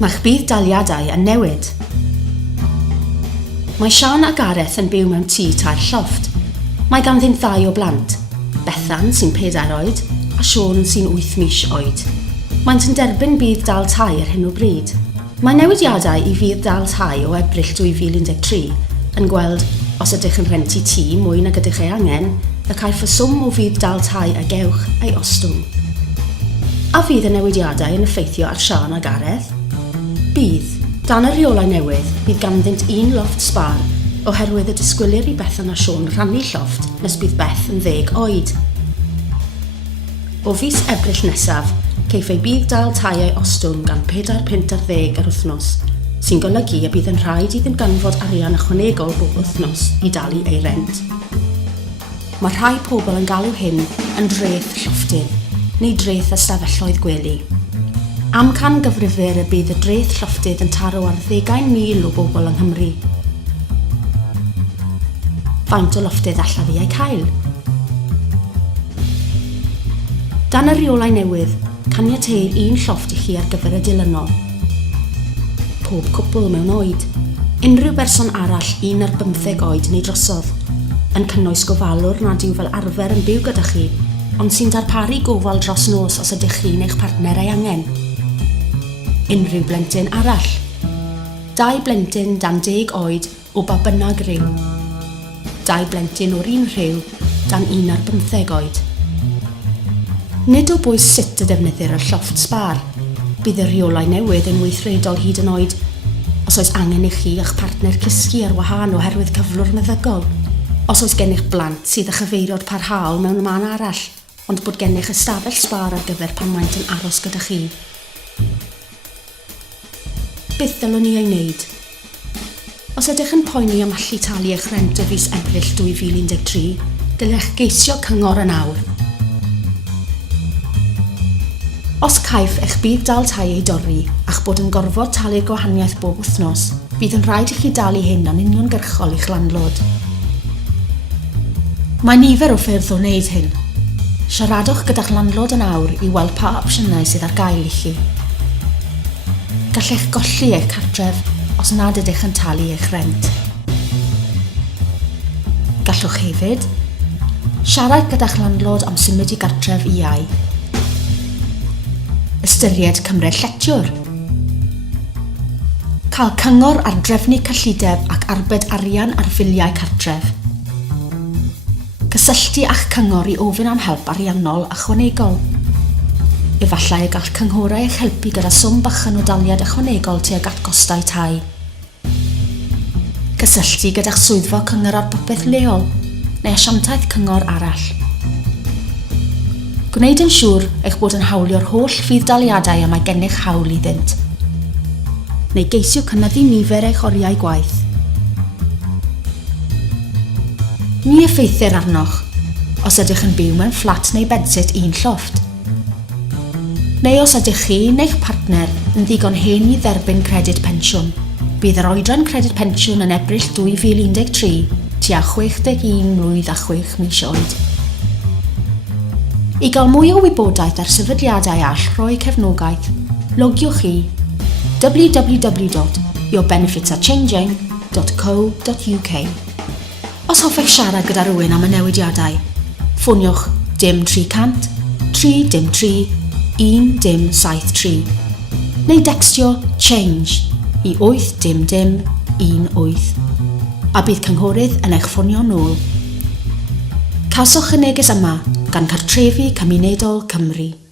Mae'ch bydd daliadau yn newid. Mae Sian a Gareth yn byw mewn tŷ tair llofft. Mae ganddynt 2 o blant, Bethan sy'n 4 oed a Siôn sy'n 8 mis oed. Maent yn derbyn bydd dal tai ar hyn o bryd. Mae newidiadau i fydd dal tai o Ebrill 2013 yn gweld os ydych yn rhentu tŷ mwy nag ydych ei angen, y caiff y swm o fydd dal tai a gewch ei ostwng. A fydd y newidiadau yn effeithio ar Sian a Gareth? Bydd. Dan y rheolau newydd, bydd ganddynt 1 loft sbar, oherwydd y disgwylir i Bethan a Siôn rhannu llofft nes bydd Beth yn 10 oed. O fis Ebrill nesaf, ceiff ei bydd dal tai ei ostwng gan £4.10 ar wythnos, sy'n golygu y bydd yn rhaid iddyn ganfod arian ychwanegol bob wythnos i dalu ei rent. Mae rhai pobl yn galw hyn yn dreth llofftydd, neu dreth ystafelloedd gwely. Amcan gyfrifir y bydd y dreth llofftydd yn taro ar 10,000 o bobl yng Nghymru. Faint o lofftydd allaf i ei cael? Dan y rheolau newydd, caniateir 1 llofft i chi ar gyfer y dilynol. Pob cwpl mewn oed. Unrhyw berson arall 1 ar 15 oed neu drosodd, yn cynnwys gofalwr nad yw fel arfer yn byw gyda chi, ond sy'n darparu gofal dros nos os ydych chi neu'ch partner ei angen. Unrhyw blentyn arall. 2 blentyn dan 10 oed o ba bynnag rhyw. 2 blentyn o'r un rhyw dan 1 ar 15 oed. Nid o bwys sut y defnyddir y llofft sbar. Bydd y rheolau newydd yn weithredol hyd yn oed os oes angen i chi eich partner cysgu ar wahân oherwydd cyflwr meddygol. Os oes gennych blant sydd â chyfeiriad parhaol mewn man arall, ond bod gennych ystafell sbar ar gyfer pan maent yn aros gyda chi. Beth ddylwn ni ei wneud? Os ydych yn poeni am allu talu eich rent o fis Ebrill 2013, dylech geisio cyngor yn awr. Os caiff eich bydd dal tai ei dorri a'ch bod yn gorfod talu'r gwahaniaeth bob wythnos, bydd yn rhaid i chi dalu hyn yn uniongyrchol i'ch landlord. Mae nifer o ffyrdd o wneud hyn. Siaradwch gyda'ch landlord yn awr i weld pa opsiynau sydd ar gael i chi. Gallech golli eich cartref os nad ydych yn talu eich rent. Gallwch hefyd siarad gyda'ch landlord am symud i gartref iau. Ystyried cymryd lletiwr. Cael cyngor ar drefnu cyllideb ac arbed arian ar filiau cartref. Cysylltu a'ch cyngor i ofyn am help ariannol ychwanegol. Efallai y gall cynghorau eich helpu gyda swm bychan o daliad ychwanegol tuag at gostau tai. Cysylltu gyda'ch swyddfa cyngor ar popeth leol neu asiantaeth cyngor arall. Gwneud yn siŵr eich bod yn hawlio'r holl ffydd daliadau y mae gennych hawl iddynt. Neu geisio cynyddu nifer eich oriau gwaith. Ni effeithir arnoch os ydych yn byw mewn fflat neu bedsit 1 llofft. Neu os ydych chi neu'ch partner yn ddigon hen i dderbyn credyd pensiwn. Bydd yr oedran credyd pensiwn yn Ebrill 2013 tua 61 mlwydd a 6 mis oed. I gael mwy o wybodaeth ar sefydliadau all rhoi cefnogaeth, logiwch i www.yourbenefitsarechanging.co.uk. Os hoffech siarad gyda rhywun am y newidiadau, ffoniwch dim 300 303 173 neu dextio CHANGE i 80018 a bydd cynghorydd yn eich ffonio nôl. Cawswch y neges yma gan Cartrefi Cymunedol Cymru.